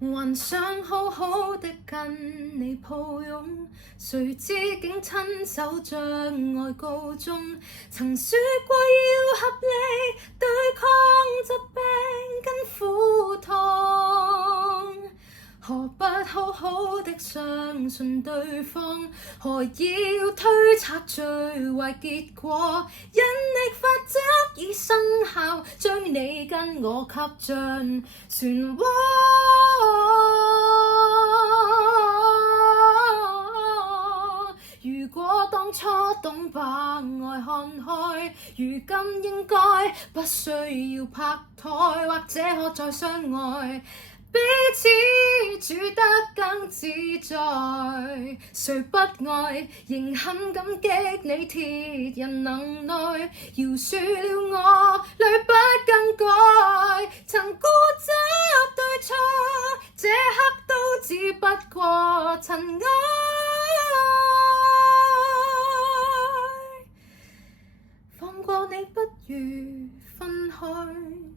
還想好好的跟你抱擁，誰知竟親手將愛告終。曾說過要合力對抗疾病跟苦痛，何不好好的相信對方？何要推測最壞結果？引力法則已生效，將你跟我吸進漩渦。如果當初懂把愛看開，如今應該不需要拍拖，或者可再相愛，彼此處得更自在。誰不愛，仍很感激你鐵人能耐，饒恕了我屢不更改，曾固執對錯，這刻都只不過塵埃。放過你不如分開。